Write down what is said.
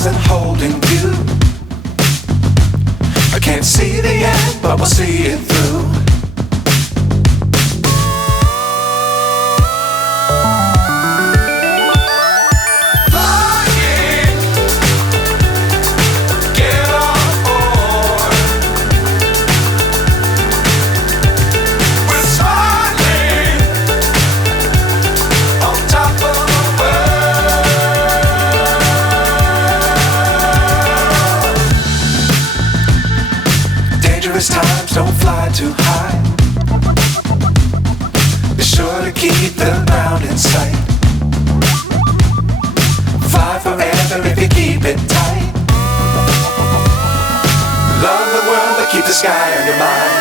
stars and holding you. I can't see the end, but we'll see it through. Times don't fly too high. Be sure to keep the ground in sight. Fly forever if you keep it tight. Love the world but keep the sky on your mind.